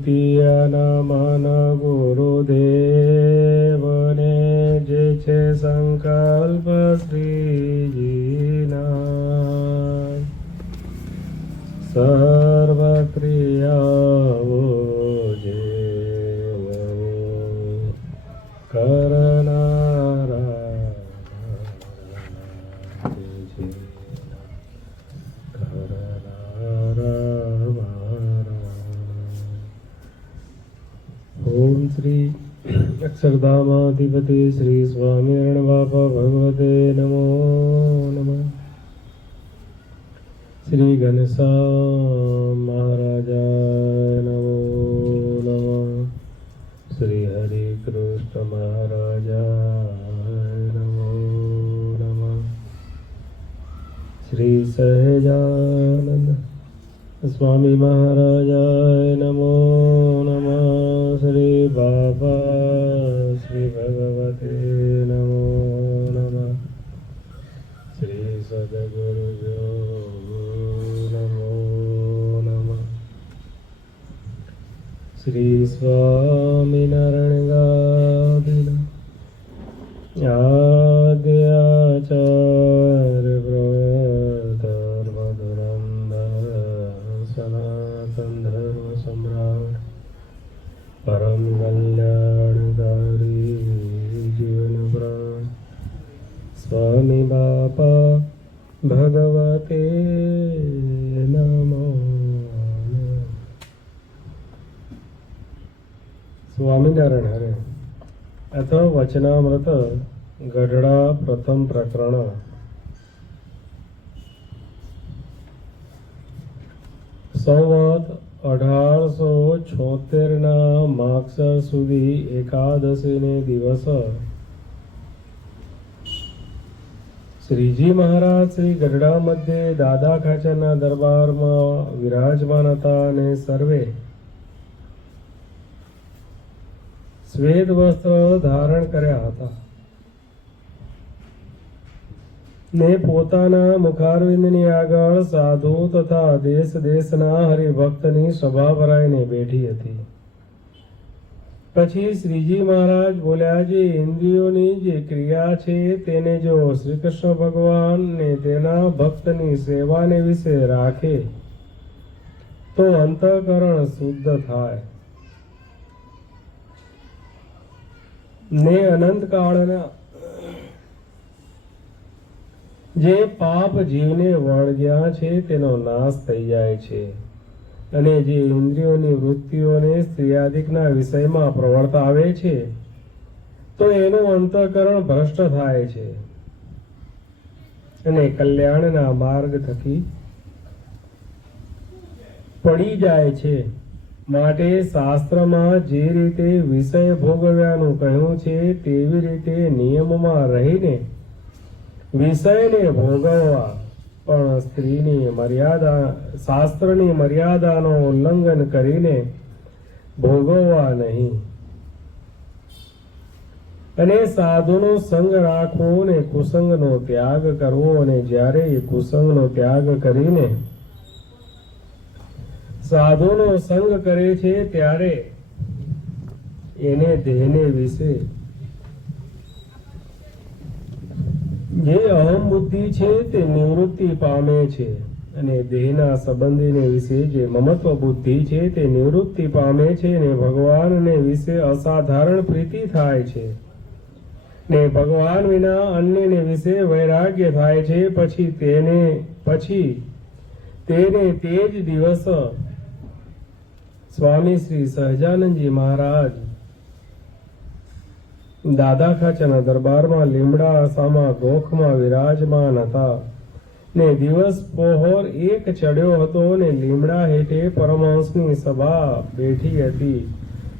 દ્વિતીયના મન ગુરુદેવને જે છે સંકલ્પ શ્રીજીના સર્વ ક્રિયાઓ જે કરનારા ઓમ શ્રી અક્ષરધામાધિપતિ શ્રી સ્વામિનારાયણ બાપા ભગવતે નમો નમઃ. શ્રી ઘનશ્યામ મહારાજાય નમો નમઃ. શ્રી હરિ કૃષ્ણ મહારાજાય નમો નમઃ. શ્રી સહજાનંદ સ્વામી મહારાજાય નમો નમઃ. શ્રી બાબા શ્રી ભગવતે નમો નમઃ. શ્રી સદગુરુજો નમો નમઃ. શ્રી સ્વામિનારાયણ ગાદીના આદ્યાચાર્ય સનાતન ધર્મ સમ્રાટ પરમ કલ્યાણકારી જીવન પ્રાણ સ્વામી બાપા ભગવતે નમો નમઃ. સ્વામિનારાયણ હરે. અથ વચનામૃત ગઢડા પ્રથમ પ્રકરણ. સંવત 1876 માગસર સુધી એકાદશીને દિવસ શ્રીજી મહારાજ શ્રી ગઢડા મધ્યે દાદા ખાચરના દરબારમાં વિરાજમાન હતા અને સર્વે શ્વેત વસ્ત્ર ધારણ કર્યા હતા ને પોતાના મુખારવિંદની આગળ સાધુ તથા દેશ દેશના હરિભક્તની સભા ભરાઈને બેઠી હતી. પછી શ્રીજી મહારાજ બોલ્યા, જે ઇન્દ્રિયોની જે ક્રિયા છે તેને જો શ્રી કૃષ્ણ ભગવાન ને તેના ભક્તની સેવાને વિશે રાખે તો અંતઃકરણ શુદ્ધ થાય ને અનંત કાળના જે પાપ જીવને વળગ્યા છે તેનો નાશ થઈ જાય છે અને જે ઇન્દ્રિયોની વૃત્તિઓને સ્ત્રીયાદિકના વિષયમાં પ્રવર્તાવે છે તો એનું અંતઃકરણ ભ્રષ્ટ થાય છે અને કલ્યાણના માર્ગ થકી પડી જાય છે. માટે શાસ્ત્રમાં જે રીતે વિષય ભોગવ્યાનું કહ્યું છે તેવી રીતે નિયમમાં રહીને વિષયને ભોગવવા, પણ સ્ત્રીની મર્યાદા શાસ્ત્રની મર્યાદાનો ઉલ્લંઘન કરીને ભોગવવા નહીં. અને સાધુનો સંગ રાખવો અને કુસંગનો ત્યાગ કરવો, અને જ્યારે એ કુસંગનો ત્યાગ કરીને સાધુનો સંગ કરે છે ત્યારે એને દેહને વિશે જે અહમ બુદ્ધિ છે તે નિવૃત્તિ પામે છે અને દેહના સંબંધીને વિશે જે મમત્વ બુદ્ધિ છે તે નિવૃત્તિ પામે છે અને ભગવાનને વિશે અસાધારણ પ્રીતિ થાય છે ને ભગવાન વિના અન્યને વિશે વૈરાગ્ય થાય છે. પછી તેને તે જ દિવસ સ્વામી શ્રી સહજાનંદજી મહારાજ દાદા ખાચરના દરબારમાં લીમડા આસામાં ગોખમાં વિરાજમાન હતા ને દિવસ પહોર એક ચડ્યો હતો ને લીમડા હેઠે પરમહંસની સભા બેઠી હતી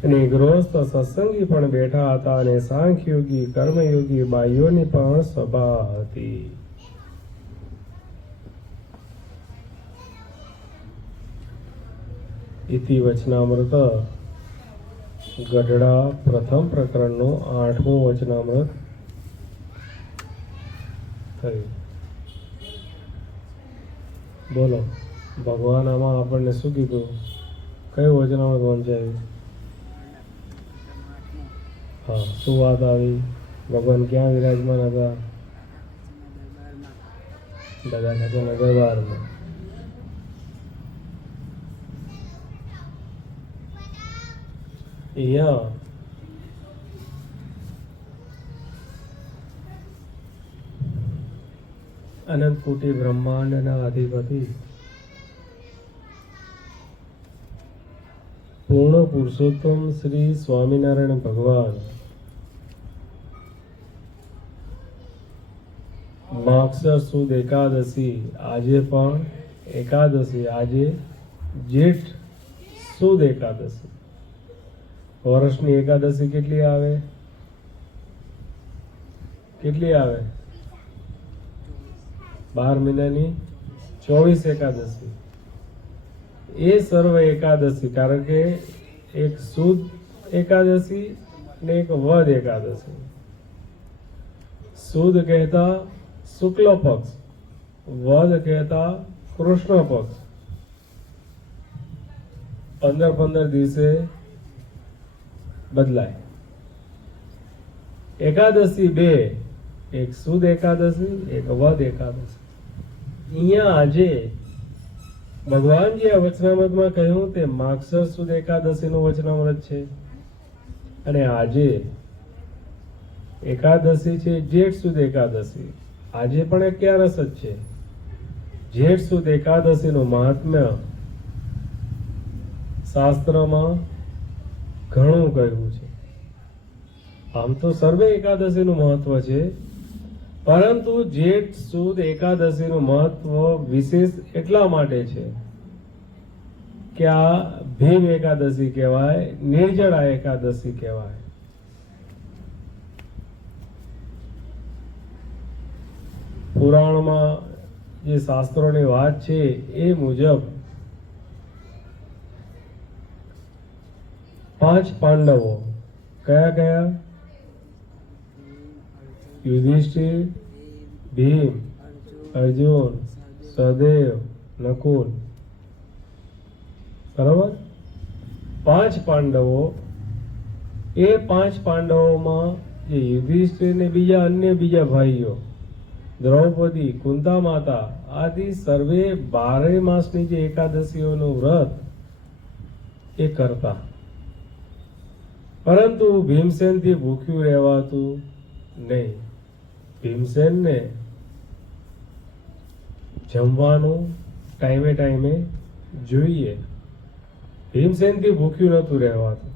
અને ગૃહસ્થ સત્સંગી પણ બેઠા હતા અને સાંખ્યોગી કર્મયોગી બાઈઓની પણ સભા હતી. ઇતિ વચનામૃત ગઢડા પ્રથમ પ્રકરણનો 8મું વચનામૃત થયું. બોલો, ભગવાન આમાં આપણને શું કીધું? કયું વચનામૃત વંચાયું? હા, શું વાત આવી? ભગવાન ક્યાં વિરાજમાન હતા? દાદા ખાતે દરબારમાં. અહીંયા અનંત કોટી બ્રહ્માંડના અધિપતિ પૂર્ણ પુરુષોત્તમ શ્રી સ્વામિનારાયણ ભગવાન માગસર સુદ એકાદશી, આજે પણ એકાદશી, આજે જેઠ સુદ એકાદશી. વર્ષની એકાદશી કેટલી આવે? કેટલી આવે? 12 મહિનાની 24 એકાદશી. એ સર્વ એકાદશી, કારણ કે એક સુદ એકાદશી ને એક વદ એકાદશી. સુદ કહેતા શુક્લ પક્ષ, વદ કહેતા કૃષ્ણ પક્ષ. 15 દિવસે બદલાય. એકાદશી બે, એક સુદ એકાદશી, એક વદ એકાદશી. અહીંયા આજે ભગવાનજી આ વચનામૃતમાં કહ્યું તે માગસર સુદ એકાદશીનું વચનામૃત છે. અને આજે એકાદશી છે જેઠ સુદ એકાદશી. આજે પણ 11 જ છે. જેઠ સુદ એકાદશીનું મહાત્મ્ય શાસ્ત્રમાં ઘણું કહ્યું છે. આમ તો સર્વે એકાદશીનું મહત્વ છે, પરંતુ જેઠ સુદ એકાદશીનું મહત્વ વિશેષ એટલા માટે છે કે આ ભીમ એકાદશી કહેવાય, નિર્જળા એકાદશી કહેવાય. પુરાણમાં જે શાસ્ત્રોની વાત છે એ મુજબ 5 પાંડવો, કયા કયા? યુધિષ્ઠિર, ભીમ, અર્જુન, સહદેવ, નકુલ. બરાબર? 5 પાંડવો. એ 5 પાંડવોમાં જે યુધિષ્ઠિર ને બીજા ભાઈઓ દ્રૌપદી, કુંતા માતા આદિ સર્વે 12 માસની જે એકાદશીઓનું વ્રત એ કરતા, પરંતુ ભીમસેનથી ભૂખ્યું રહેવાતું નહીં. ભીમસેનને જમવાનું ટાઈમે જોઈએ. ભીમસેનથી ભૂખ્યું નહોતું રહેવાતું.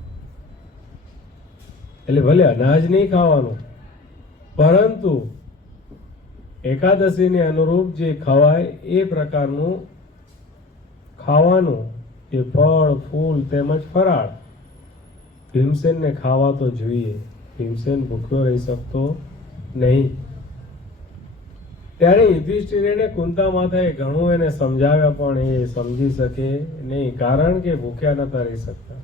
એટલે ભલે અનાજ નહીં ખાવાનું, પરંતુ એકાદશીને અનુરૂપ જે ખવાય એ પ્રકારનું ખાવાનું, એ ફળ, ફૂલ તેમજ ફરાળ ભીમસેનને ખાવા તો જોઈએ. ભીમસેન ભૂખ્યો રહી શકતો નહીં. ત્યારે યુધિષ્ઠિરને કુંતા માતાએ ઘણું એને સમજાવ્યા, પણ એ સમજી શકે નહીં, કારણ કે ભૂખ્યા નતા રહી શકતા.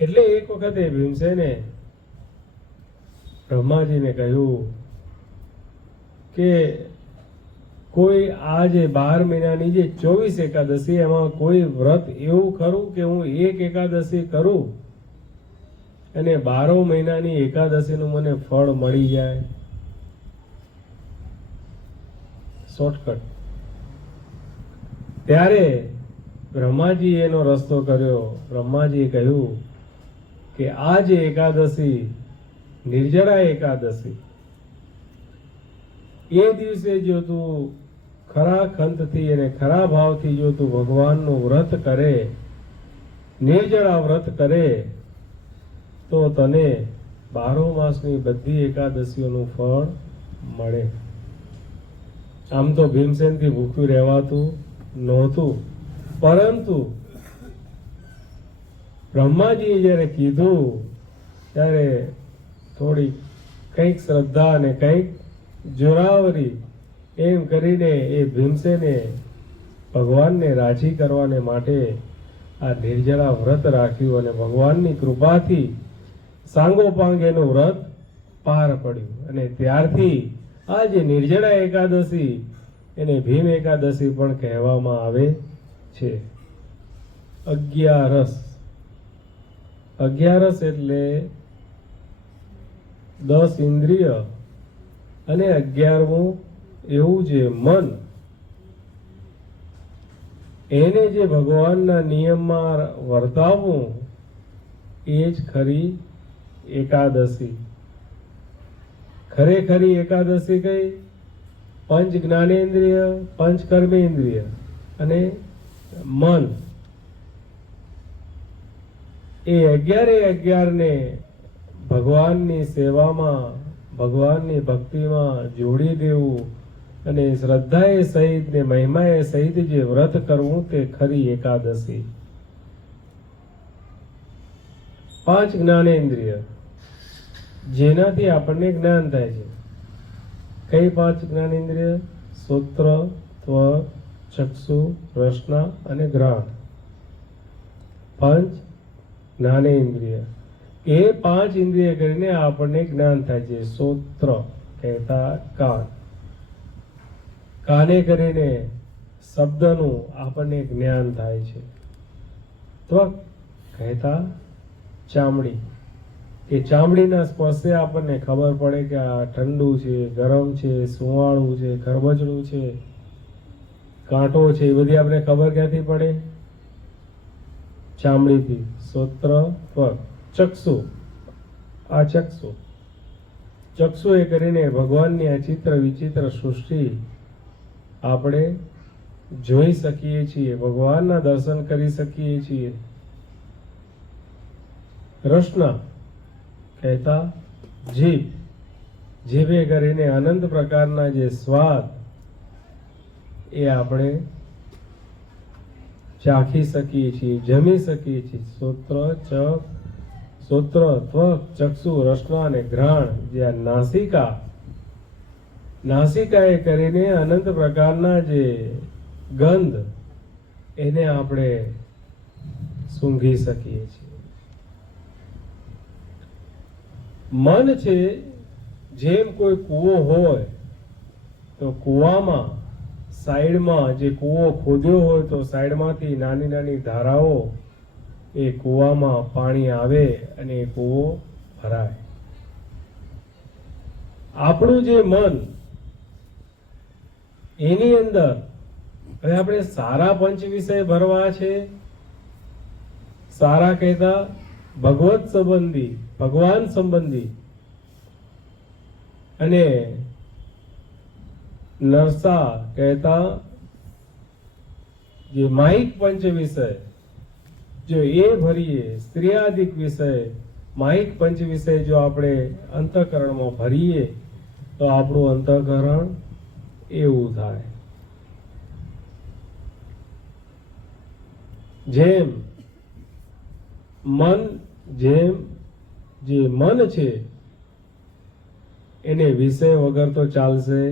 એટલે એક વખતે ભીમસેને બ્રહ્માજીને કહ્યું કે કોઈ આ જે 12 મહિનાની જે 24 એકાદશી, એમાં કોઈ વ્રત એવું ખરું કે હું એક એકાદશી કરું અને 12 મહિનાની એકાદશીનું મને ફળ મળી જાય? શોર્ટકટ. ત્યારે બ્રહ્માજી એનો રસ્તો કર્યો. બ્રહ્માજીએ કહ્યું કે આ જે એકાદશી, નિર્જળા એકાદશી, એ દિવસે જો તું ખરા ખંતથી અને ખરા ભાવથી જો તું ભગવાનનું વ્રત કરે, નિર્જળા વ્રત કરે, તો તને 12 માસની બધી એકાદશીઓનું ફળ મળે. આમ તો ભીમસેનથી ભૂખ્યું રહેવાતું નહોતું, પરંતુ બ્રહ્માજીએ જ્યારે કીધું ત્યારે થોડી કંઈક શ્રદ્ધા અને કંઈક જોરાવરી એમ કરીને એ ભીમસેને ભગવાનને રાજી કરવાને માટે આ નિર્જળા વ્રત રાખ્યું, અને ભગવાનની કૃપાથી સાંગોપાંગ એનું વ્રત પાર પડ્યું. અને ત્યારથી આ જે નિર્જળા એકાદશી એને ભીમ એકાદશી પણ કહેવામાં આવે છે. અગિયારસ. અગિયારસ એટલે 10 ઇન્દ્રિય અને 11મું એવું જે મન, એને જે ભગવાનના નિયમમાં વર્તાવવું, એ જ ખરી એકાદશી. ખરેખરી એકાદશી કઈ? પંચ જ્ઞાનેન્દ્રિય, પંચ કર્મેન્દ્રિય અને મન, એ 11 ને ભગવાનની સેવામાં, ભગવાનની ભક્તિમાં જોડી દેવું અને શ્રદ્ધાએ સહિત ને મહિમાએ સહિત જે વ્રત કરવું, તે ખરી એકાદશી. 5 જ્ઞાનેન્દ્રિય, જેનાથી આપણને જ્ઞાન થાય છે. કઈ 5 જ્ઞાનેન્દ્રિય? શ્રોત્ર, ત્વક, ચક્ષુ, રસના અને ઘ્રાણ. 5 જ્ઞાનેન્દ્રિય. એ 5 ઇન્દ્રિય કરીને આપણને જ્ઞાન થાય છે. શ્રોત્ર કહેતા કાન, કાને કરીને શબ્દનું આપણને જ્ઞાન થાય છે. ત્વક કહેતા ચામડી, કે ચામડીના સ્પર્શે આપણને ખબર પડે કે આ ઠંડુ છે, ગરમ છે, સુવાળું છે, ખરબચડું છે, કાંટો છે, એ બધી આપણે ખબર ક્યાંથી પડે? ચામડીથી. શ્રોત્ર, ત્વક. ચક્ષુ, આ ચક્ષુ, ચક્ષુ એ કરીને ભગવાનની આ ચિત્ર વિચિત્ર સૃષ્ટિ આપણે જોઈ શકીએ છીએ, ભગવાનના દર્શન કરી શકીએ છીએ. રસના કહેતા જીભ, જીભે કરીને અનંત પ્રકારના જે સ્વાદ, એ આપણે ચાખી શકીએ છીએ, જમી શકીએ છીએ. શ્રોત્ર, ત્વક, ચક્ષુ, રસના અને ઘ્રાણ, જે આ નાસિકા, નાસિકાએ કરીને અનંત પ્રકારના જે ગંધ, એને આપણે સૂંઘી શકીએ છીએ. મન છે, જેમ કોઈ કૂવો હોય તો કૂવામાં સાઈડમાં, જે કૂવો ખોદ્યો હોય તો સાઈડમાંથી નાની નાની ધારાઓ એ કૂવામાં પાણી આવે અને એ કૂવો ભરાય. આપણું જે મન, એની અંદર હવે આપણે સારા પંચ વિષય ભરવા છે. સારા કહેતા ભગવત સંબંધી, ભગવાન સંબંધી, અને નરસા કહેતા જે માહિક પંચ વિષય, જો એ ભરીએ, સ્ત્રીયાદિક વિષય, માહિક પંચ વિષય જો આપણે અંતઃકરણમાં ભરીએ તો આપણું અંતઃકરણ એવું થાય. જેમ મન, જેમ જે મન છે એને વિષય વગર તો ચાલશે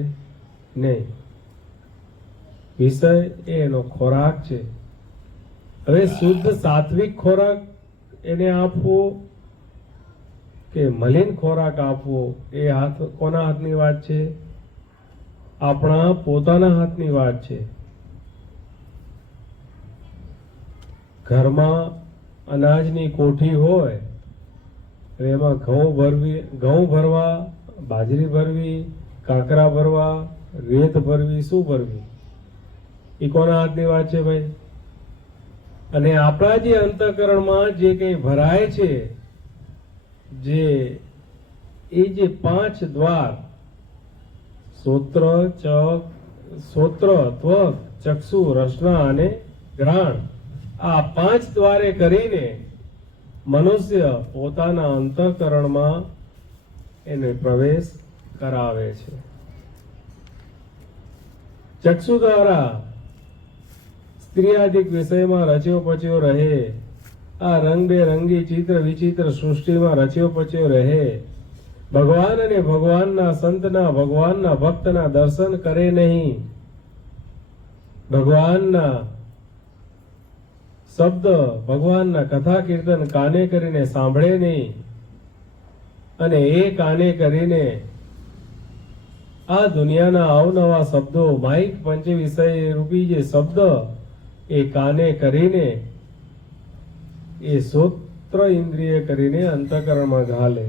નહીં. વિષય એ એનો ખોરાક છે. હવે શુદ્ધ સાત્વિક ખોરાક એને આપવો કે મલિન ખોરાક આપવો, એ હાથ કોના હાથની વાત છે? આપણા પોતાના હાથની વાત છે. ઘરમાં અનાજની કોઠી હોય, એમાં ઘઉં ભરવા, બાજરી ભરવી, કાંકરા ભરવા, રેત ભરવી, શું ભરવી, એ કોના હાથની વાત છે ભાઈ? અને આપણા જે અંતઃકરણમાં જે કંઈ ભરાય છે, જે એ જે 5 દ્વાર, શ્રોત્ર, ત્વક, ચક્ષુ, રસના અને ઘ્રાણ, આ 5 દ્વારે કરીને મનુષ્ય પોતાના અંતઃકરણમાં એને પ્રવેશ કરાવે છે. ચક્ષુ દ્વારા સ્ત્રીયાદિક વિષયમાં રચ્યો પચ્યો રહે, આ રંગબેરંગી ચિત્ર વિચિત્ર સૃષ્ટિમાં રચ્યો પચ્યો રહે, ભગવાન અને ભગવાનના સંતના, ભગવાનના ભક્તના દર્શન કરે નહીં, ભગવાનના શબ્દ, ભગવાનના કથા કીર્તન કાને કરીને સાંભળે નહીં, અને એ કાને કરીને આ દુનિયાના અવનવા શબ્દો, માહિક પંચ વિષય રૂપી જે શબ્દ, એ કાને કરીને એ શ્રોત્ર ઇન્દ્રિય કરીને અંતઃકરણમાં ઘાલે,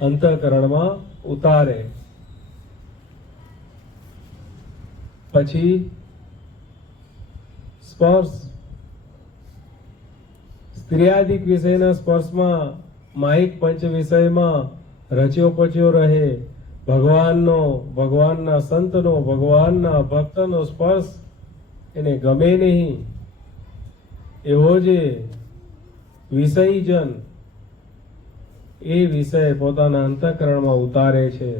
અંતઃકરણમાં ઉતારે. પછી સ્પર્શ, સ્ત્રીયાદિક વિષયના સ્પર્શમાં માહિક પંચ વિષયમાં રચ્યો પચ્યો રહે. ભગવાનનો, ભગવાનના સંતનો, ભગવાનના ભક્તનો સ્પર્શ એને ગમે નહીં. એવો જે વિષયજન એ વિષય પોતાના અંતઃકરણમાં ઉતારે છે.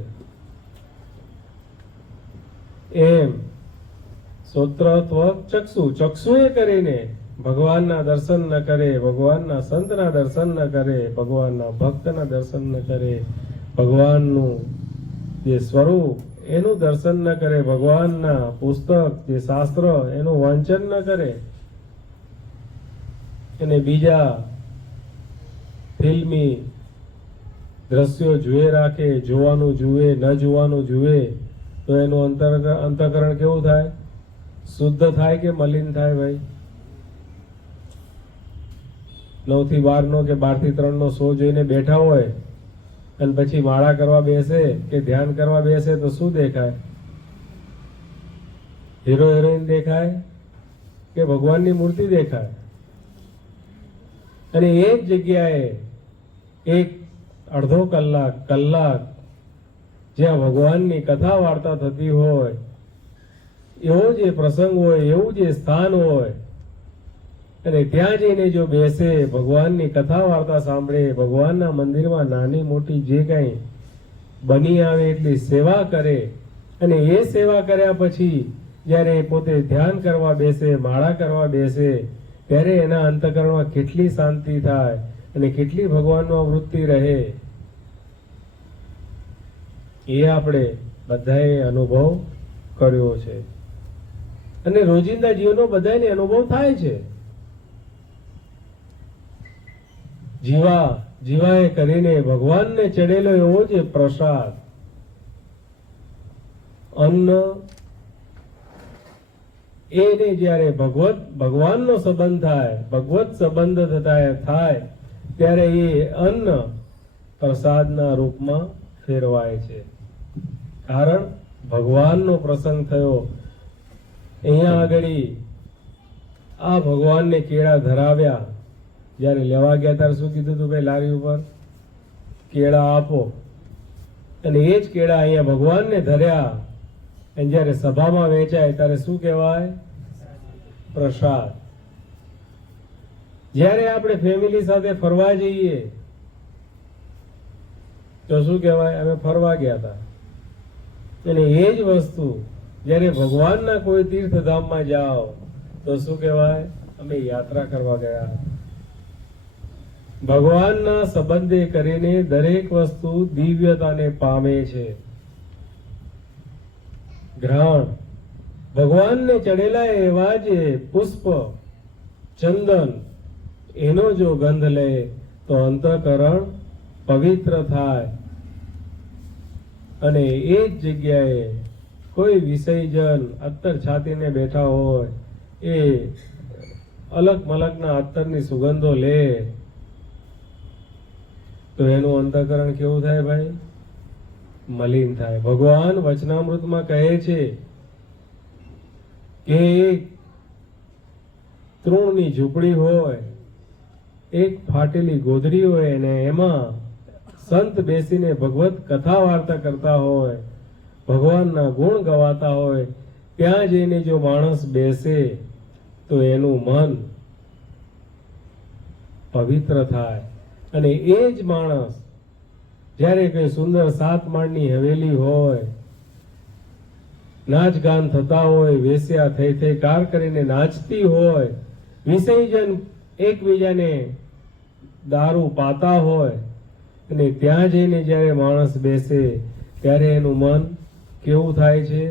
એમ શ્રોત્રત્વ ચક્ષુ, ચક્ષુએ કરીને ભગવાનના દર્શન ન કરે, ભગવાનના સંતના દર્શન ન કરે, ભગવાનના ભક્તના દર્શન ન કરે, ભગવાનનું જે સ્વરૂપ એનું દર્શન ન કરે, ભગવાનના પુસ્તક જે શાસ્ત્ર એનું વાંચન ન કરે, અને બીજા ફિલ્મી દ્રશ્યો જુએ રાખે, જોવાનું જુએ, ન જોવાનું જુએ, તો એનું અંતઃકરણ કેવું થાય? શુદ્ધ થાય કે મલિન થાય? ભાઈ 9 થી 12 નો કે 12 થી 3 નો શો જોઈને બેઠા હોય અને પછી માળા કરવા બેસે કે ધ્યાન કરવા બેસે તો શું દેખાય? હીરો હિરોઈન દેખાય કે ભગવાનની મૂર્તિ દેખાય? અને એ જ જગ્યાએ એક અડધો કલાક જ્યાં ભગવાનની કથા વાર્તા થતી હોય, એવો જે પ્રસંગ હોય, એવું જે સ્થાન હોય, અને ત્યાં જઈને જો બેસે, ભગવાનની કથા વાર્તા સાંભળે, ભગવાનના મંદિરમાં નાની મોટી જે કંઈ બની આવે એટલી સેવા કરે, અને એ સેવા કર્યા પછી જ્યારે પોતે ધ્યાન કરવા બેસે, માળા કરવા બેસે, ત્યારે એના અંતઃકરણમાં કેટલી શાંતિ થાય અને કેટલી ભગવાનમાં વૃત્તિ રહે, એ આપણે બધાએ અનુભવ કર્યો છે. અને રોજિંદા જીવનનો બધાને અનુભવ થાય છે. જીવાએ કરીને ભગવાનને ચડેલો એવો જે પ્રસાદ, અન્ન, એને જ્યારે ભગવાનનો સંબંધ થાય, ભગવત સંબંધ થાય ત્યારે એ અન્ન પ્રસાદના રૂપમાં ફેરવાય છે. કારણ ભગવાનનો પ્રસંગ થયો. અહીંયા આગળ આ ભગવાનને કેળા ધરાવ્યા, જ્યારે લેવા ગયા ત્યારે શું કીધું હતું? ભાઈ લારી ઉપર કેળા આપો. અને એ જ કેળા અહીંયા ભગવાનને ધર્યા, અને જ્યારે સભામાં વેચાય ત્યારે શું કહેવાય? પ્રસાદ. જ્યારે આપણે ફેમિલી સાથે ફરવા જઈએ તો શું કહેવાય? અમે ફરવા ગયા હતા. અને એ જ વસ્તુ જ્યારે ભગવાનના કોઈ તીર્થધામમાં જાઓ તો શું કહેવાય? અમે યાત્રા કરવા ગયા. ભગવાનના સંબંધે કરીને દરેક વસ્તુ દિવ્યતાને પામે છે. ગ્રહણ, ભગવાનને ચડેલા એવા જે પુષ્પ, ચંદન, એનો જો ગંધ લે તો અંતઃકરણ પવિત્ર થાય. અને એ જ જગ્યાએ કોઈ વિષયજન અત્તર છાતીને બેઠા હોય, એ અલગ મલકના અત્તરની સુગંધો લે તો એનું અંતઃકરણ કેવું થાય? ભાઈ મલિન થાય. ભગવાન વચનામૃતમાં કહે છે કે એક તૃણની ઝૂંપડી હોય, એક ફાટેલી ગોધડી હોય, અને એમાં સંત બેસીને ભગવત કથા વાર્તા કરતા હોય, ભગવાનના ગુણ ગવાતા હોય, ત્યાં જઈને જો માણસ બેસે તો એનું મન પવિત્ર થાય. અને એ જ માણસ જ્યારે કઈ સુંદર 7 માળની હવેલી હોય, નાચ ગાન થતા હોય, વેશ્યા થઈ કાર કરીને નાચતી હોય, વિષયજન એકબીજાને દારૂ પાતા હોય, અને ત્યાં જઈને જ્યારે માણસ બેસે ત્યારે એનું મન કેવું થાય છે?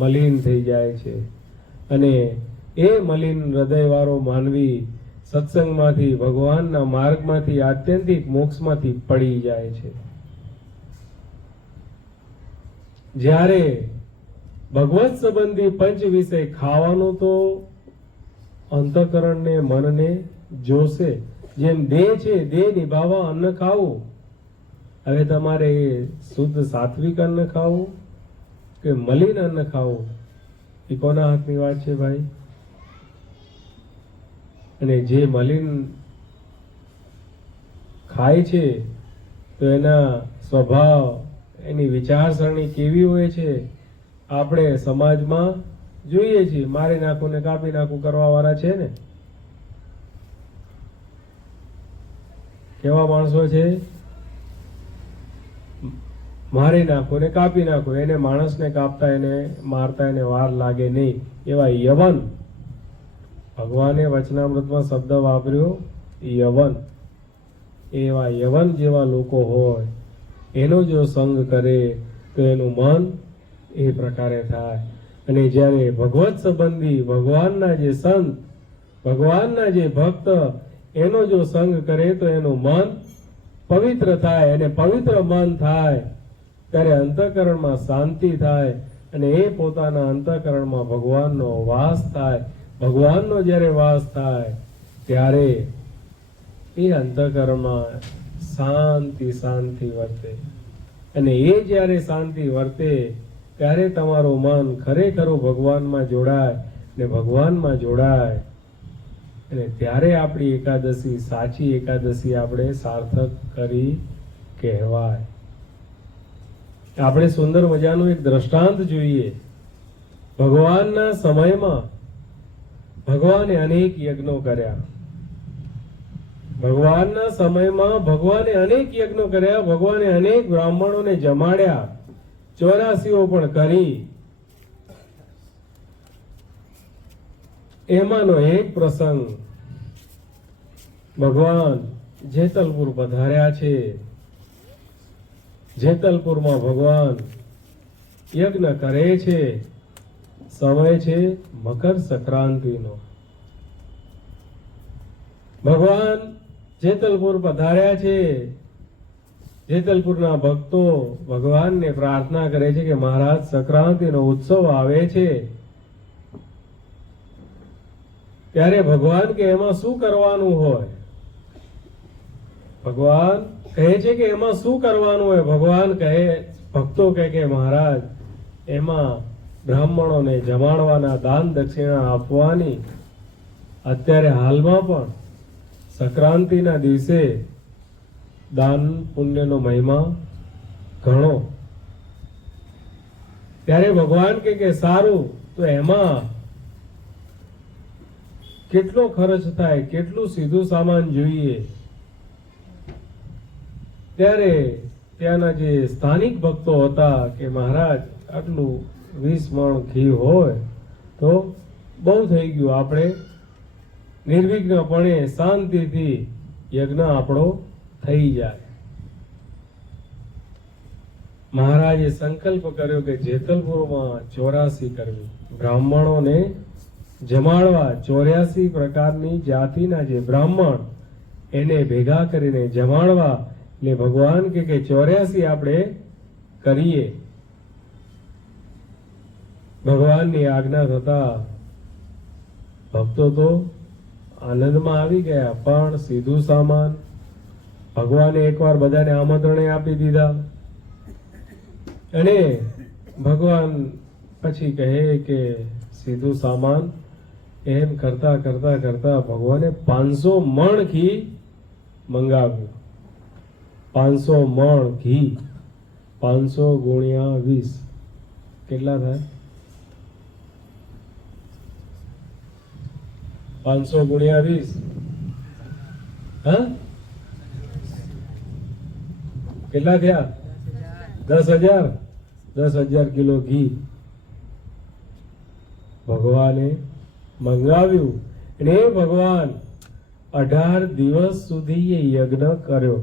મલિન થઈ જાય છે. અને એ મલિન હૃદયવાળો માનવી સત્સંગમાંથી, ભગવાનના માર્ગમાંથી, આત્યંતિક મોક્ષમાંથી પડી જાય છે. જ્યારે ભગવત સંબંધી પંચ વિષય, ખાવાનું તો અંતઃકરણને મનને જોશે. જેમ દેહ છે, દેહ નિભાવવા અન્ન ખાવું. હવે તમારે શુદ્ધ સાત્વિક અન્ન ખાવું કે મલિન અન્ન ખાવું, એ કોના હાથની વાત છે ભાઈ? અને જે મલિન ખાય છે તો એના સ્વભાવ, એની વિચારસરણી કેવી હોય છે આપણે સમાજમાં જોઈએ છીએ. મારી નાખું ને કાપી નાખું કરવા વાળા છે ને, કેવા માણસો છે? મારી નાખો ને કાપી નાખો. એને માણસને કાપતા, એને મારતા એને વાર લાગે નહીં. એવા યવન, ભગવાને વચનામૃતમાં શબ્દ વાપર્યો યવન. એવા યવન જેવા લોકો હોય એનો જો સંગ કરે તો એનું મન એ પ્રકારે થાય. અને જ્યારે ભગવત સંબંધી, ભગવાનના જે સંત, ભગવાનના જે ભક્ત, એનો જો સંગ કરે તો એનું મન પવિત્ર થાય. અને પવિત્ર મન થાય ત્યારે અંતઃકરણમાં શાંતિ થાય અને એ પોતાના અંતઃકરણમાં ભગવાનનો વાસ થાય. ભગવાનનો જ્યારે વાસ થાય ત્યારે એ અંતઃકરણમાં શાંતિ શાંતિ વર્તે. અને એ જ્યારે શાંતિ વર્તે ત્યારે તમારું મન ખરેખરું ભગવાનમાં જોડાય ને ભગવાનમાં જોડાય. અને ત્યારે આપણી એકાદશી, સાચી એકાદશી આપણે સાર્થક કરી કહેવાય. આપણે સુંદર મજાનું એક દ્રષ્ટાંત જોઈએ. ભગવાનના સમયમાં ભગવાને અનેક યજ્ઞો કર્યા. ભગવાનના સમયમાં ભગવાને અનેક યજ્ઞો કર્યા. ભગવાને અનેક બ્રાહ્મણોને જમાડ્યા, 84 પણ કરી. એમાંનો એક પ્રસંગ, ભગવાન જેતલપુર પધાર્યા છે. જેતલપુરમાં ભગવાન યજ્ઞ કરે છે. સમય છે મકર સંક્રાંતિનો. ભગવાન જેતલપુર પધાર્યા છે. જેતલપુરના ભક્તો ભગવાનને પ્રાર્થના કરે છે કે મહારાજ, સંક્રાંતિનો ઉત્સવ આવે છે, ત્યારે ભગવાન કે એમાં શું કરવાનું હોય? ભગવાન કહે છે કે એમાં શું કરવાનું હોય? ભગવાન કહે, ભક્તો કહે કે મહારાજ, એમાં બ્રાહ્મણોને જમાડવાના, દાન દક્ષિણા આપવાની. અત્યારે હાલમાં પણ સંક્રાંતિના દિવસે દાન પુણ્યનો મહિમા ઘણો. ત્યારે ભગવાન કે સારું, તો એમાં કેટલો ખર્ચ થાય, કેટલું સીધું સામાન જોઈએ? ત્યારે ત્યાંના જે સ્થાનિક ભક્તો હતા કે મહારાજ, આટલું 20 મણ ઘી હોય તો બહુ થઈ ગયું, આપણે નિર્વિઘ્નપણે શાંતિથી યજ્ઞ આપણો થઈ જાય. મહારાજે સંકલ્પ કર્યો કે જેતલપુરમાં 84 કરવી, બ્રાહ્મણોને જમાડવા. 84 પ્રકારની જાતિના જે બ્રાહ્મણ, એને ભેગા કરીને જમાડવા. એટલે ભગવાન કે 84 આપણે કરીએ. ભગવાનની આજ્ઞા થતા ભક્તો તો આનંદમાં આવી ગયા. પણ સીધું સામાન ભગવાને એકવાર બધાને આમંત્રણે આપી દીધા. અને ભગવાન પછી કહે કે સીધું સામાન, એમ કરતા કરતા કરતા ભગવાને 500 મણ ઘી મંગાવ્યું. 500 મણ ઘી, 500 ગુણ્યા 20 કેટલા થાય? 500 ગુણ્યા 20 હા કેટલા થયા? 10,000. 10,000 કિલો ઘી ભગવાને મંગાવ્યું. અને એ ભગવાન 18 દિવસ સુધી એ યજ્ઞ કર્યો.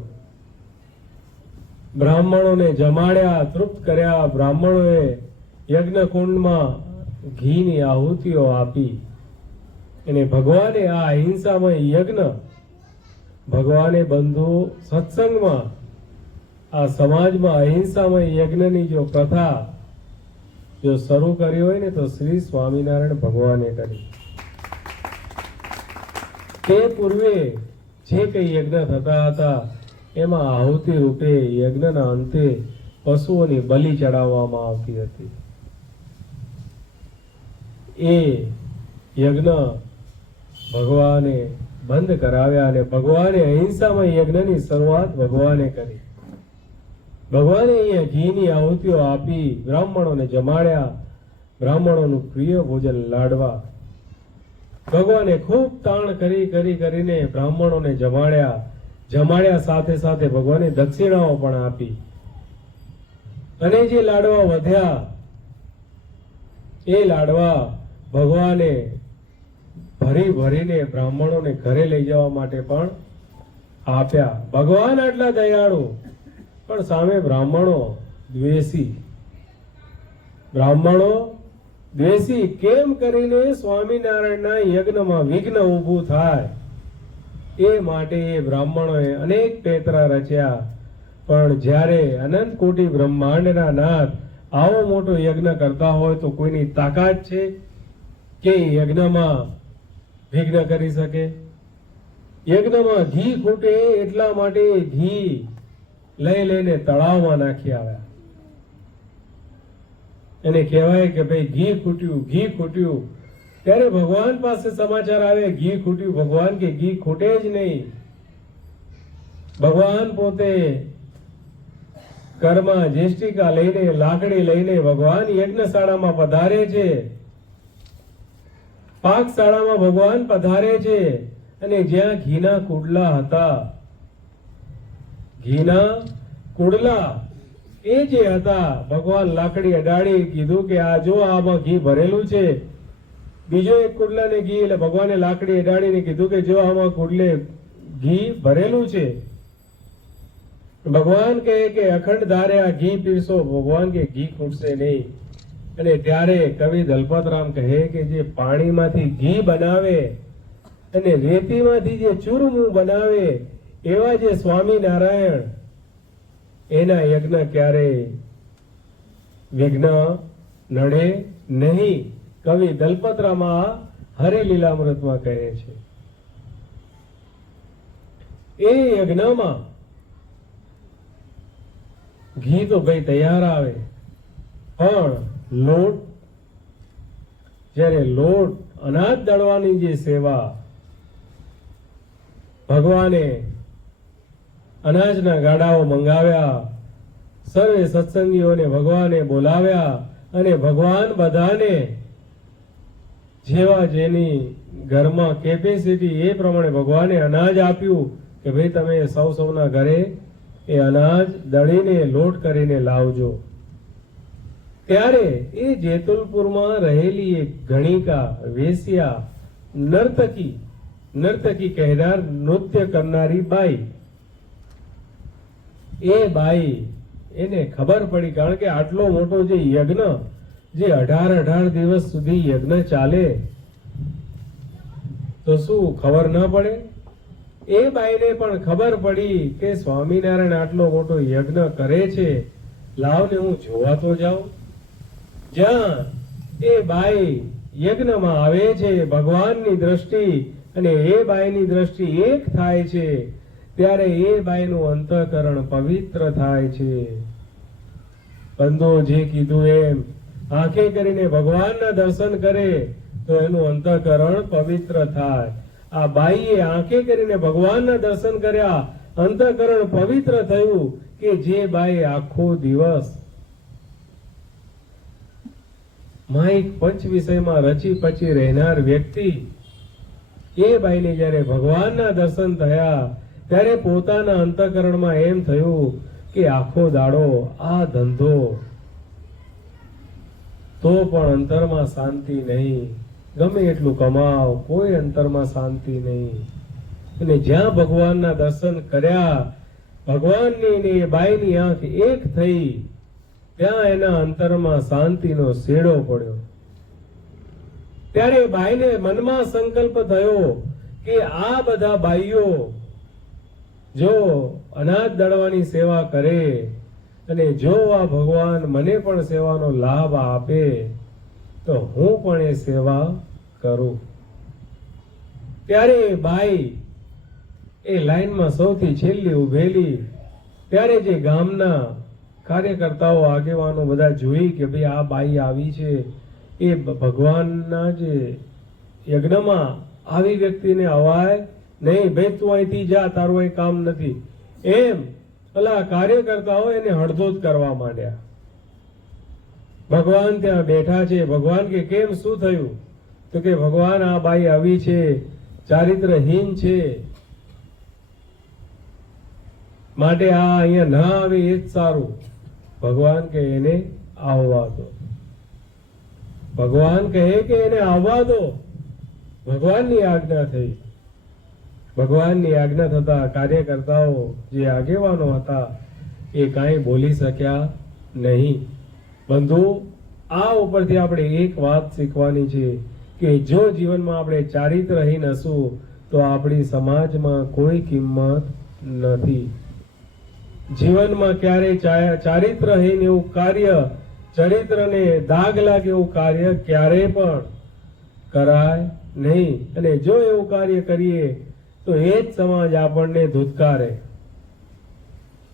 બ્રાહ્મણોને જમાડ્યા, તૃપ્ત કર્યા. બ્રાહ્મણોએ યજ્ઞ કુંડમાં ઘીની આહુતિઓ આપી. અને ભગવાને આ અહિંસામય યજ્ઞ, ભગવાને બંધુ સત્સંગમાં, આ સમાજમાં અહિંસામય યજ્ઞની જો પ્રથા જો શરૂ કરી હોય ને તો શ્રી સ્વામિનારાયણ ભગવાને કરી. તે પૂર્વે જે કંઈ યજ્ઞ થતા હતા એમાં આહુતિ રૂપે યજ્ઞના અંતે પશુઓની બલિ ચડાવવામાં આવતી હતી. એ યજ્ઞ ભગવાને બંધ કરાવ્યા અને ભગવાને અહિંસામય યજ્ઞની શરૂઆત ભગવાને કરી. ભગવાને અહીંયા ઘીની આહુતિઓ આપી, બ્રાહ્મણોને જમાડ્યા, બ્રાહ્મણોનું પ્રિય ભોજન લાડવા. ભગવાને ખૂબ તાણ કરીને બ્રાહ્મણોને જમાડ્યા સાથે સાથે ભગવાને દક્ષિણાઓ પણ આપી. અને જે લાડવા વધ્યા એ લાડવા ભગવાને ભરીને બ્રાહ્મણોને ઘરે લઈ જવા માટે પણ આપ્યા. ભગવાન આટલા દયાળુ, પણ સામે બ્રાહ્મણો દ્વેષી કેમ કરીને સ્વામિનારાયણના યજ્ઞમાં વિઘ્ન ઊભું થાય એ માટે એ બ્રાહ્મણોએ અનેક પેતરા રચ્યા. પણ જ્યારે અનંત કોટી બ્રહ્માંડના નાથ આવો મોટો યજ્ઞ કરતા હોય તો કોઈની તાકાત છે કે યજ્ઞમાં વિઘ્ન કરી શકે? યજ્ઞમાં ઘી ખૂટે એટલા માટે ઘી લઈને તળાવમાં નાખી આવ્યા. એને કહેવાય કે ભાઈ ઘી ખૂટ્યું. ત્યારે ભગવાન પાસે સમાચાર આવે ઘી ખૂટ્યું. ભગવાન કે ઘી ખૂટે જ નહીં. ભગવાન પોતે કર્મા જેષ્ટિકા લઈને, લાકડી લઈને ભગવાન યજ્ઞશાળામાં પધારે છે, પાકશાળામાં ભગવાન પધારે છે. અને જ્યાં ઘીના કુડલા હતા, એ જે હતા, ભગવાન લાકડી અડાડી કીધું કે આ જો આમાં ઘી ભરેલું છે. બીજો એક કુડલાને ઘી, એટલે ભગવાને લાકડી અડાડીને કીધું કે જો આમાં કુડલે ઘી ભરેલું છે. ભગવાન કહે કે અખંડ ધારે આ ઘી પીરસો. ભગવાન કે ઘી ખૂટશે નહીં. અને ત્યારે કવિ દલપતરામ કહે કે જે પાણીમાંથી ઘી બનાવે અને રેતીમાંથી જે ચૂરમું બનાવે એવા જે સ્વામિનારાયણ, એના યજ્ઞ ક્યારે વિઘ્ન નડે નહીં. કવિ દલપતરામ હરે લીલામૃતમાં કહે છે. એ યજ્ઞમાં ઘી તો ભાઈ તૈયાર આવે, પણ લોટ અનાજ દળવાની જે સેવા, ભગવાને અનાજના ગાડાઓ મંગાવ્યા, સર્વે સત્સંગીઓને ભગવાને બોલાવ્યા અને ભગવાન બધાને જેવા જેની ઘરમાં કેપેસિટી એ પ્રમાણે ભગવાને અનાજ આપ્યું કે ભાઈ તમે સૌના ઘરે એ અનાજ દળીને લોટ કરીને લાવજો. ત્યારે એ જેતુલપુરમાં રહેલી એક ગણિકા, વેશ્યા, નર્તકી કહેનાર, નૃત્ય કરનારી બાઈ, એ બાઈ એને ખબર પડી, કારણ કે આટલો મોટો જે યજ્ઞ, જે 18 દિવસ સુધી યજ્ઞ ચાલે, તો શું ખબર ન પડે? એ બાઈને પણ ખબર પડી કે સ્વામિનારાયણ આટલો મોટો યજ્ઞ કરે છે, લાવને હું જોવા તો જાઉં. જ્યાં એ બાઈ યજ્ઞમાં આવે છે, ભગવાનની દ્રષ્ટિ અને એ બાઈની દ્રષ્ટિ એક થાય છે, ત્યારે એ બાઈનું અંતઃકરણ પવિત્ર થાય છે. બંધો જે કીધું એમ આંખે કરીને ભગવાનના દર્શન કરે તો એનું અંતઃકરણ પવિત્ર થાય. આ બાઈએ આંખે કરીને ભગવાનના દર્શન કર્યા, અંતઃકરણ પવિત્ર થયું. કે જે બાઈ આખો દિવસ માઇક પંચ વિષયમાં રચી પચી રહેનાર વ્યક્તિ, એ બાઈને જ્યારે ભગવાનના દર્શન થયા ત્યારે પોતાના અંતઃકરણમાં એમ થયું કે આખો દાડો આ ધંધો, તો પણ અંતરમાં શાંતિ નહીં. ગમે એટલું કમાવ, કોઈ અંતરમાં શાંતિ નહીં. અને જ્યાં ભગવાનના દર્શન કર્યા, ભગવાનની ને એ બાઈની આંખ એક થઈ, ત્યાં એના અંતરમાં શાંતિનો શેડો પડ્યો. ત્યારે બાઈને મનમાં સંકલ્પ થયો કે આ બધા બાઈઓ જો અનાજ દળવાની સેવા કરે અને જો આ ભગવાન મને પણ સેવાનો લાભ આપે તો હું પણ એ સેવા કરું. ત્યારે એ બાઈ એ લાઈનમાં સૌથી છેલ્લી ઉભેલી. ત્યારે જે ગામના કાર્યકર્તાઓ આગેવાનો બધા જોઈ કે ભાઈ આ બાઈ આવી છે, એ ભગવાનના જે યજ્ઞમાં આવી વ્યક્તિને અવાય નહીં, ભાઈ તું અહીંથી જા, તારું અહીં કામ નથી, એમ પેલા કાર્યકર્તાઓ એને હળધૂત કરવા માંડ્યા. ભગવાન ત્યાં બેઠા છે. ભગવાન કે કેમ, શું થયું? તો કે ભગવાન આ બાઈ આવી છે, ચારિત્રહીન છે, માટે આ અહીંયા ના આવે એ જ સારું. ભગવાન કે એને આવવા દો. ભગવાન કહે કે એને આવવા દો. ભગવાનની આજ્ઞા થઈ. ભગવાનની આજ્ઞા થતા કાર્યકર્તાઓ જે આગેવાનો હતા એ કાંઈ બોલી શક્યા નહીં. બંધુ, આ ઉપરથી આપણે એક વાત શીખવાની છે કે જો જીવનમાં આપણે ચારિત્રહીન હશું તો આપણી સમાજમાં કોઈ કિંમત નથી. જીવનમાં ક્યારેય ચારિત્રહીન એવું કાર્ય, ચરિત્રને દાગ લાગે એવું કાર્ય ક્યારેય પણ કરાય નહીં. અને જો એવું કાર્ય કરીએ તો એ જ સમાજ આપણને ધૂતકારે.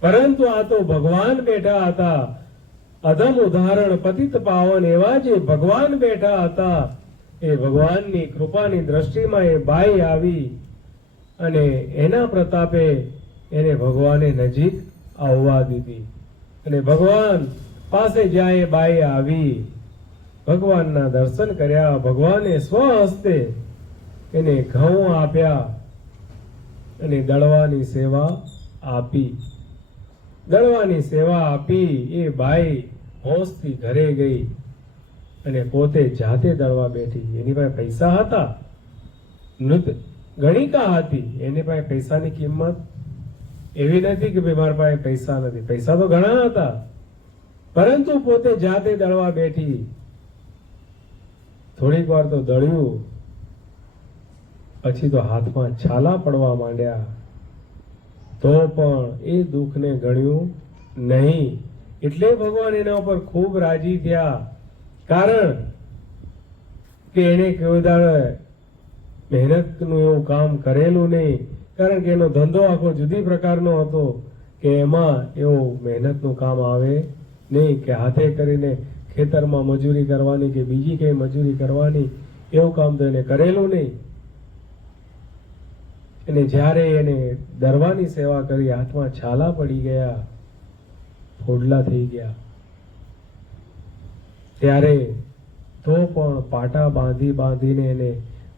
પરંતુ આ તો ભગવાન બેઠા હતા. અધમ ઉદાહરણ, પતિત પાવન એવા જે ભગવાન બેઠા હતા. એ ભગવાનની કૃપાની દ્રષ્ટિમાં એ બાઈ આવી અને એના પ્રતાપે એને ભગવાને નજીક આવવા દીધી. અને ભગવાન પાસે જાય એ બાઈ આવી, ભગવાનના દર્શન કર્યા. ભગવાને સ્વહસ્તે એને ઘઉં આપ્યા અને દળવાની સેવા આપી. દળવાની સેવા આપી એ બાઈ હોશથી ઘરે ગઈ અને પોતે જાતે દળવા બેઠી. એની પાસે પૈસા હતા, ગણિકા હતી, એની પાસે પૈસાની કિંમત એવી નથી કે ભાઈ મારા પાસે પૈસા નથી. પૈસા તો ઘણા હતા, પરંતુ પોતે જાતે દળવા બેઠી. થોડીક વાર તો દળ્યું, પછી તો હાથમાં છાલા પડવા માંડ્યા. તો પણ એ દુઃખને ગણ્યું નહીં. એટલે ભગવાન એના ઉપર ખૂબ રાજી થયા. કારણ કે એને કોઈ દાડે મહેનતનું એવું કામ કરેલું નહીં. કારણ કે એનો ધંધો આખો જુદી પ્રકારનો હતો કે એમાં એવું મહેનતનું કામ આવે નહીં, કે હાથે કરીને ખેતરમાં મજૂરી કરવાની કે બીજી કઈ મજૂરી કરવાની, એવું કામ તો એને કરેલું નહીં. અને જ્યારે એને દરવાની સેવા કરી, હાથમાં છાલા પડી ગયા, ફોડલા થઈ ગયા, ત્યારે તો પણ પાટા બાંધીને એને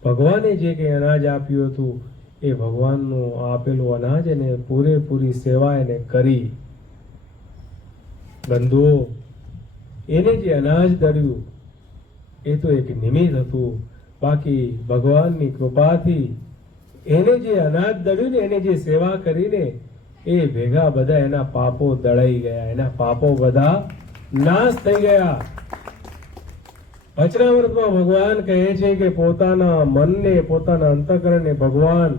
ભગવાને જે કંઈ અનાજ આપ્યું હતું એ ભગવાનનું આપેલું અનાજ એને પૂરેપૂરી સેવા એને કરી. બંધુઓ, એને જે અનાજ દળ્યું એ તો એક નિમિત્ત હતું. બાકી ભગવાનની કૃપાથી એને જે અનાજ દળ્યું ને, એને જે સેવા કરીને એ ભેગા બધા એના પાપો દળાઈ ગયા. એના પાપો બધા નાશ થઈ ગયા. વચનામૃતમાં ભગવાન કહે છે કે પોતાના મનને, પોતાના અંતઃકરણને ભગવાન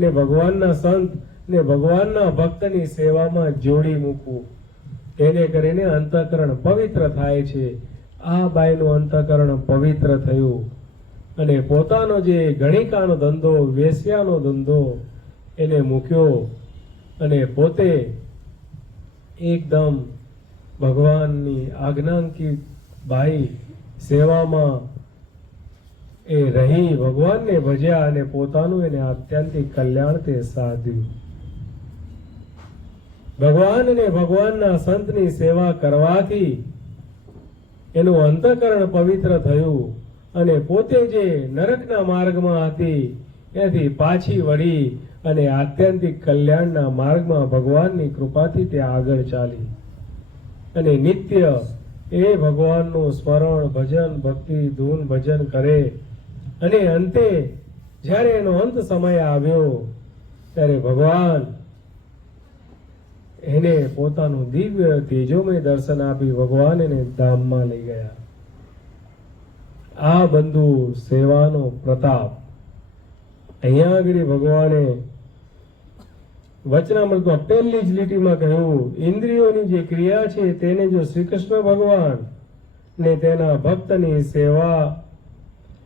ને ભગવાનના સંત ને ભગવાનના ભક્તની સેવામાં જોડી મૂકવું, એને કરીને અંતઃકરણ પવિત્ર થાય છે. આ બાઈનું અંતઃકરણ પવિત્ર થયું અને પોતાનો જે ગણિકાનો ધંધો, વેશ્યાનો ધંધો એને મૂક્યો અને પોતે એકદમ ભગવાનની આજ્ઞાંકિત બાઈ સેવામાં એ રહી, ભગવાનને ભજ્યા અને પોતાનું એને આત્યંતિક કલ્યાણ તે સાધ્યું. ભગવાન અને ભગવાનના સંતની સેવા કરવાથી એનું અંતઃકરણ પવિત્ર થયું અને પોતે જે નરકના માર્ગમાં હતી ત્યાંથી પાછી વળી અને આત્યંતિક કલ્યાણના માર્ગમાં ભગવાનની કૃપાથી તે આગળ ચાલી અને નિત્ય એ ભગવાનનું સ્મરણ, ભજન, ભક્તિ, ધૂન, ભજન કરે. અને અંતે જ્યારે એનો અંત સમય આવ્યો ત્યારે ભગવાન એને પોતાનું દિવ્ય તેજોમય દર્શન આપી ભગવાન એને ધામમાં લઈ ગયા. આ બંધુ સેવાનો પ્રતાપ. અહીંયા આગળ ભગવાને વચનામૃતમાં પહેલી જ લીટીમાં કહ્યું, ઇન્દ્રિયોની જે ક્રિયા છે તેને જો શ્રી કૃષ્ણ ભગવાન ને તેના ભક્તની સેવા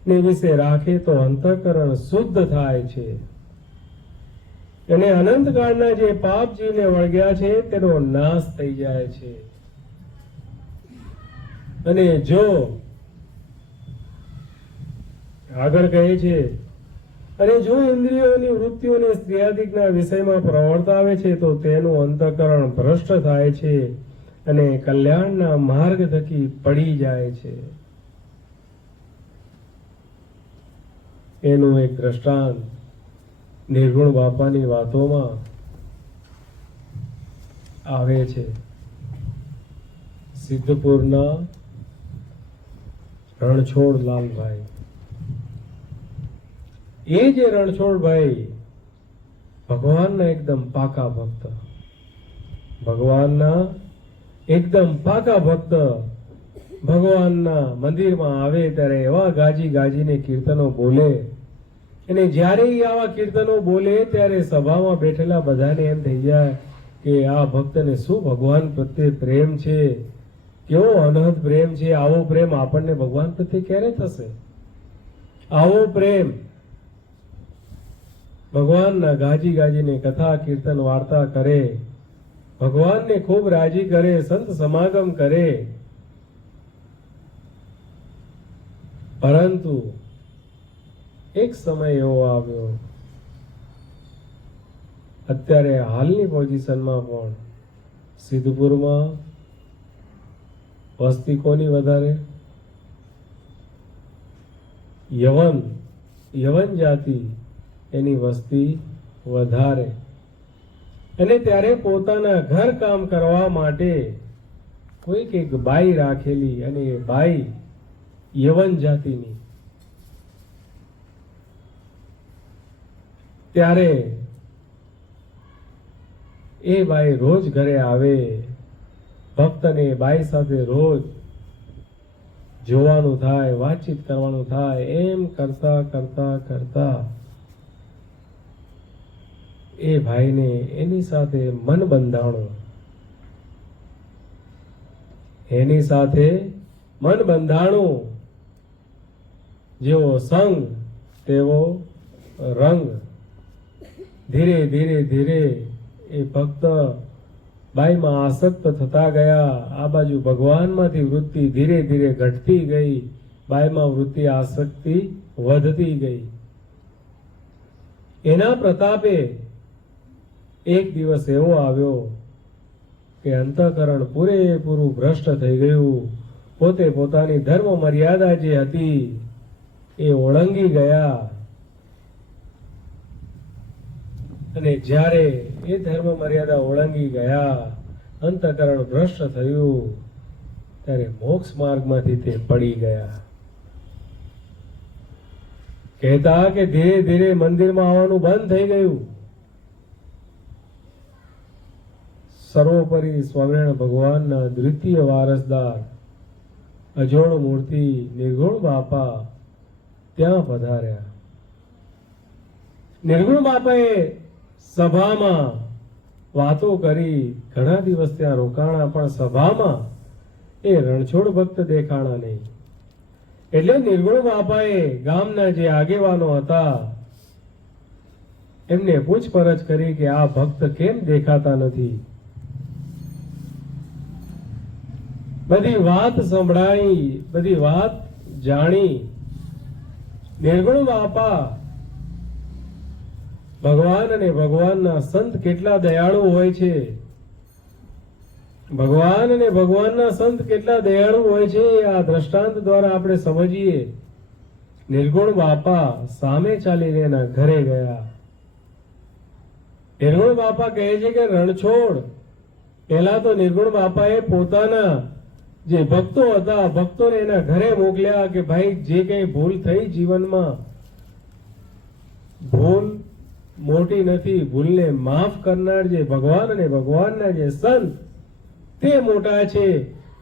ને વિશે રાખે તો અંતઃકરણ શુદ્ધ થાય છે અને અનંતકાળના જે પાપ જીવને વળગ્યા છે તેનો નાશ થઈ જાય છે. અને જો આગળ કહે છે, અને જો ઇન્દ્રિયોની વૃત્તિઓને સ્ત્રીયાદિકના વિષયમાં પ્રવર્તાવે છે તો તેનું અંતઃકરણ ભ્રષ્ટ થાય છે અને કલ્યાણના માર્ગ થકી પડી જાય છે. એનું એક દ્રષ્ટાંત નિર્ગુણ બાપાની વાતોમાં આવે છે. સિદ્ધપુરના રણછોડ લાલભાઈ, એ જે રણછોડભાઈ ભગવાનના એકદમ પાકા ભક્ત, ભગવાનના એકદમ પાકા ભક્ત, ભગવાનના મંદિરમાં આવે ત્યારે એવા ગાજી ગાજીને કીર્તનો બોલે, અને જ્યારે આવા કીર્તનો બોલે ત્યારે સભામાં બેઠેલા બધાને એમ થઈ જાય કે આ ભક્તને શું ભગવાન પ્રત્યે પ્રેમ છે, કેવો અનહદ પ્રેમ છે. આવો પ્રેમ આપણને ભગવાન પ્રત્યે ક્યારે થશે? આવો પ્રેમ ભગવાનના ગાજી ગાજીને કથા કીર્તન વાર્તા કરે, ભગવાનને ખૂબ રાજી કરે, સંત સમાગમ કરે. પરંતુ એક સમય એવો આવ્યો, અત્યારે હાલની પોઝિશનમાં પણ સિદ્ધપુરમાં વસ્તી કોની વધારે? યવન જાતિ એની વસ્તી વધારે. અને ત્યારે પોતાના ઘર કામ કરવા માટે કોઈક એક બાઈ રાખેલી, અને એ બાઈ યવન જાતિની. ત્યારે એ બાઈ રોજ ઘરે આવે, ભક્તને બાઈ સાથે રોજ જોવાનું થાય, વાતચીત કરવાનું થાય. એમ કરતા કરતા કરતા એ ભાઈને એની સાથે મન બંધાણું. એની સાથે મન બંધાણું. જેવો સંગ તેવો રંગ. ધીરે ધીરે ધીરે એ ભક્ત બાઈમાં આસક્ત થતા ગયા. આ બાજુ ભગવાનમાંથી વૃત્તિ ધીરે ધીરે ઘટતી ગઈ, બાઈમાં વૃત્તિ આસક્તિ વધતી ગઈ. એના પ્રતાપે એક દિવસ એવો આવ્યો કે અંતઃકરણ પૂરેપૂરું ભ્રષ્ટ થઈ ગયું. પોતે પોતાની ધર્મ મર્યાદા જે હતી એ ઓળંગી ગયા. અને જ્યારે એ ધર્મ મર્યાદા ઓળંગી ગયા, અંતઃકરણ ભ્રષ્ટ થયું, ત્યારે મોક્ષ માર્ગમાંથી તે પડી ગયા. કહેતા કે ધીરે ધીરે મંદિરમાં આવવાનું બંધ થઈ ગયું. સર્વોપરી સ્વામિનારાયણ ભગવાનના દ્વિતીય વારસદાર અજોડ મૂર્તિ નિર્ગુણ બાપા ત્યાં પધાર્યા. નિર્ગુણ બાપાએ સભામાં વાતો કરી, ઘણા દિવસ ત્યાં રોકાણા, પણ સભામાં એ રણછોડ ભક્ત દેખાણા નહીં. એટલે નિર્ગુણ બાપાએ ગામના જે આગેવાનો હતા એમને પૂછપરછ કરી કે આ ભક્ત કેમ દેખાતા નથી. બધી વાત સંભળાઈ, બધી વાત જાણી. નિર્ગુણ બાપા ભગવાન અને ભગવાનના સંત કેટલા દયાળુ હોય છે, ભગવાન અને ભગવાનના સંત કેટલા દયાળુ હોય છે, આ દ્રષ્ટાંત દ્વારા આપણે સમજીએ. નિર્ગુણ બાપા સામે ચાલીને એના ઘરે ગયા. નિર્ગુણ બાપા કહે છે કે રણછોડ, પહેલા તો નિર્ગુણ બાપાએ પોતાના જે ભક્તો હતા, ભક્તોને એના ઘરે મોકલ્યા કે ભાઈ જે કઈ ભૂલ થઈ જીવનમાં, ભૂલ મોટી નથી, ભૂલને માફ કરનાર જે ભગવાન અને ભગવાનના જે સંત તે મોટા છે.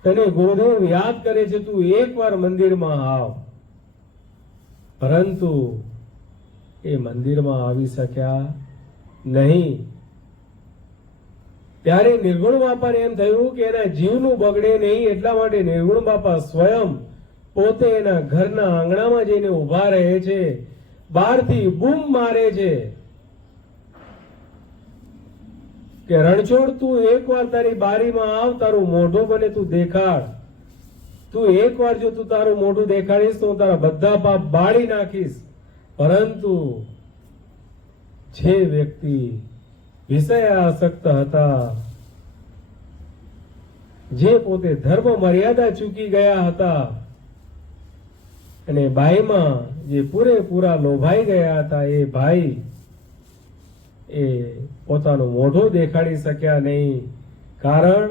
તને ગુરુદેવ યાદ કરે છે, તું એકવાર મંદિરમાં આવ. પરંતુ એ મંદિરમાં આવી શક્યા નહીં. ત્યારે નિર્ગુણ બાપાને એમ થયું કે એના જીવનું બગડે નહીં, એટલા માટે નિર્ગુણ બાપા સ્વયં પોતે એના ઘરના આંગણામાં જઈને ઊભા રહે છે, બહારથી બૂમ મારે છે કે રણછોડ, તું એકવાર તારી બારીમાં આવ, તારું મોઢું મને તું દેખાડ. તું એકવાર જો તું તારું મોઢું દેખાડીશ તો હું તારા બધા પાપ બાળી નાખીશ. પરંતુ જે વ્યક્તિ વિષયાસક્ત હતા, જે પોતે ધર્મ મર્યાદા ચૂકી ગયા હતા અને બાઈમાં જે પૂરેપૂરા લોભાઈ ગયા હતા, એ ભાઈ એ પોતાનું મોઢું દેખાડી શક્યા નહીં. કારણ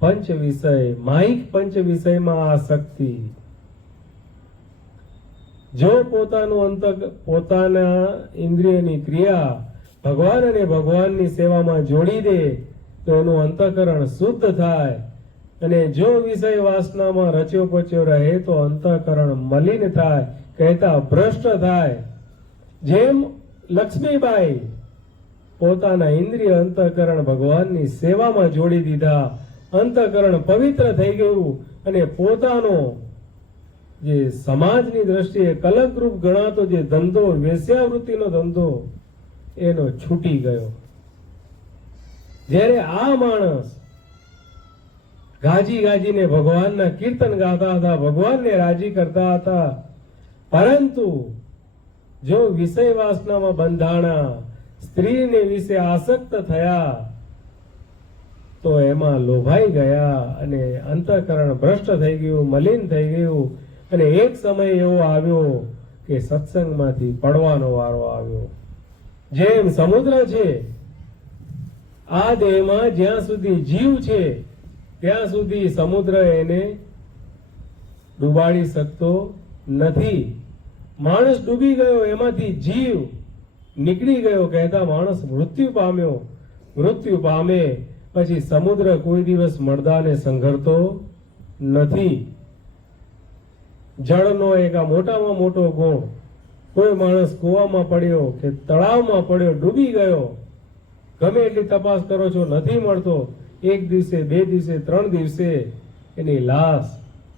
પંચ વિષય, માહિક પંચ વિષયમાં આસક્તિ. જો પોતાના ઇન્દ્રિયની ક્રિયા ભગવાન અને ભગવાનની સેવામાં જોડી દે તો એનું અંતઃકરણ શુદ્ધ થાય. અને જો વિષય વાસનામાં રચ્યો પચ્યો રહે તો અંતઃકરણ મલિન થાય, કહેતા ભ્રષ્ટ થાય. જેમ લક્ષ્મીબાઈ પોતાના ઇન્દ્રિય અંતઃકરણ ભગવાનની સેવામાં જોડી દીધા, અંતઃકરણ પવિત્ર થઈ ગયું અને પોતાનો જે સમાજની દ્રષ્ટિએ કલંકરૂપ ગણાતો જે ધંધો, વેશ્યાવૃત્તિનો ધંધો, એનો છૂટી ગયો. જ્યારે આ માણસ ગાજી ગાજીને ભગવાનના કીર્તન ગાતા હતા, ભગવાનને રાજી કરતા હતા, પરંતુ જો વિષય વાસનામાં બંધાણા, સ્ત્રીને વિશે આસક્ત થયા તો એમાં લોભાઈ ગયા અને અંતઃકરણ ભ્રષ્ટ થઈ ગયું, મલિન થઈ ગયું. અને એક સમય એવો આવ્યો કે સત્સંગમાંથી પડવાનો વારો આવ્યો. જેમ સમુદ્ર છે, આ દેહમાં જ્યાં સુધી જીવ છે ત્યાં સુધી સમુદ્ર એને ડૂબાડી શકતો નથી. માણસ ડૂબી ગયો, એમાંથી જીવ નીકળી ગયો, કહેતા માણસ મૃત્યુ પામ્યો. મૃત્યુ પામે પછી સમુદ્ર કોઈ દિવસ મળદાને સંઘરતો નથી. જળનો એક આ મોટામાં મોટો ગુણ, કોઈ માણસ કૂવામાં પડ્યો કે તળાવમાં પડ્યો, ડૂબી ગયો, ગમે એટલી તપાસ કરો છો નથી મળતો, એક દિવસે, બે દિવસે, 3 દિવસે એની લાશ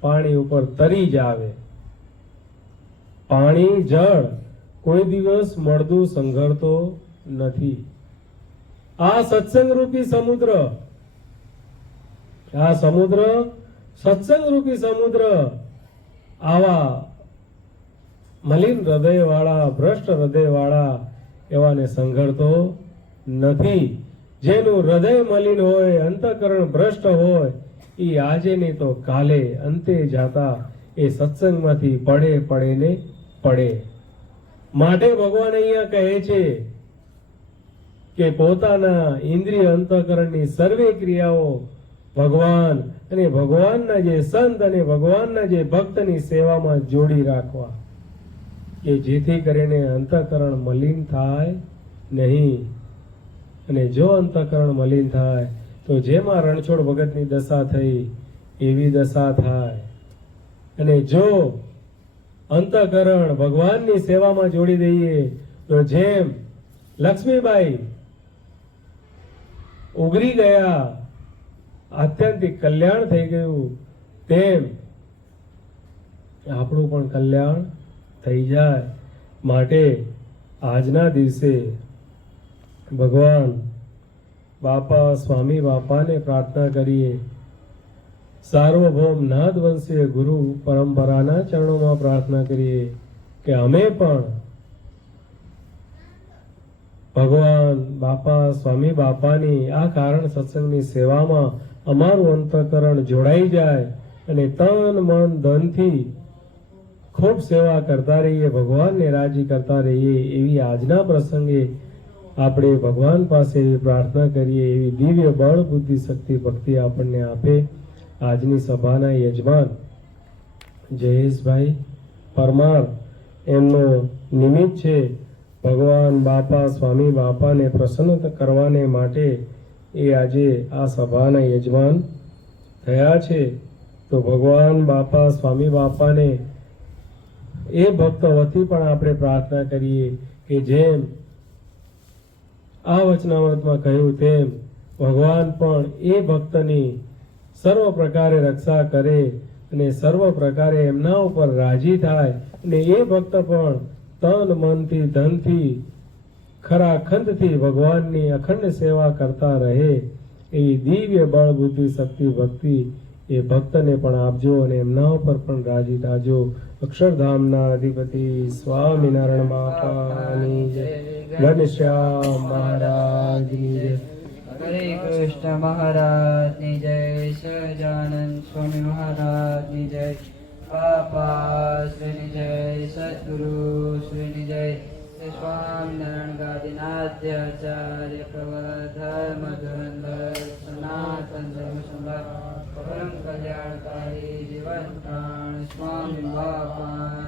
પાણી ઉપર તરી જ આવે. પાણી, જળ કોઈ દિવસ મળદું સંઘરતો નથી. આ સત્સંગ રૂપી સમુદ્ર, આ સમુદ્ર, સત્સંગ રૂપી સમુદ્ર આવા મલિન હૃદય વાળા, ભ્રષ્ટ હૃદય વાળા એવાને સંઘરતો નથી. જેનું હૃદય મલિન હોય, અંતઃકરણ ભ્રષ્ટ હોય, એ આજે નહીં તો કાલે અંતે જાતા એ સત્સંગમાંથી પડે ને પડે. માટે ભગવાન અહીંયા કહે છે કે પોતાના ઇન્દ્રિય અંતઃકરણની સર્વે ક્રિયાઓ ભગવાન અને ભગવાનના જે સંત અને ભગવાનના જે ભક્તની સેવામાં જોડી રાખવા, કે જેથી કરીને અંતઃકરણ મલિન થાય નહીં. અને જો અંતઃકરણ મલિન થાય તો જેમાં રણછોડ ભગતની દશા થઈ એવી દશા થાય. અને જો અંતઃકરણ ભગવાનની સેવામાં જોડી દઈએ તો જેમ લક્ષ્મીબાઈ ઉગરી ગયા, આત્યંતિક કલ્યાણ થઈ ગયું, તેમ આપણું પણ કલ્યાણ થઈ જાય. માટે આજના દિવસે ભગવાન બાપા, સ્વામી બાપાને પ્રાર્થના કરીએ, સાર્વભૌમ નાદ વંશીય ગુરુ પરંપરાના ચરણોમાં પ્રાર્થના કરીએ કે અમે પણ ભગવાન બાપા, સ્વામી બાપાની આ કારણ સત્સંગની સેવામાં અમારું અંતઃકરણ જોડાઈ જાય અને તન મન ધનથી ખૂબ સેવા કરતા રહીએ, ભગવાનને રાજી કરતા રહીએ. એવી આજના પ્રસંગે આપણે ભગવાન પાસે એવી પ્રાર્થના કરીએ, એવી દિવ્ય બળ, બુદ્ધિ, શક્તિ, ભક્તિ આપણને આપે. આજની સભાના યજમાન જયેશભાઈ પરમાર એમનો નિમિત્ત છે. ભગવાન બાપા, સ્વામી બાપાને પ્રસન્ન કરવાને માટે એ આજે આ સભાના યજમાન થયા છે. તો ભગવાન બાપા, સ્વામી બાપાને એ ભક્ત વતી પણ આપણે પ્રાર્થના કરીએ કે જેમ આ વચનામૃતમાં કહ્યું તેમ ભગવાન પણ એ ભક્તની સર્વ પ્રકારે રક્ષા કરે અને સર્વ પ્રકારે એમના ઉપર રાજી થાય અને એ ભક્ત પણ તન મનથી ધનથી ખરા ખંડથી ભગવાનની અખંડ સેવા કરતા રહે એ દિવ્ય બળ બુદ્ધિ શક્તિ ભક્તિ એ ભક્તને પણ આપજો અને એમના ઉપર પણ રાજી થાજો. અક્ષરધામના અધિપતિ સ્વામિનારાયણ બાપાની જય. ઘનશ્યામ મહારાજની જય. હરે કૃષ્ણ મહારાજની જય. સહજાનંદ સ્વામી મહારાજની જય. બાપા શ્રીની જય. સદગુરુ શ્રીની જય. સ્વામિનારાયણ ગાદીનાથ્યાચાર્ય પ્રવર ધર્મ ધુરંધર સનાતન ધર્મ સંભાર પરમ કલ્યાણકારી જીવન પ્રાણ સ્વામી બાપા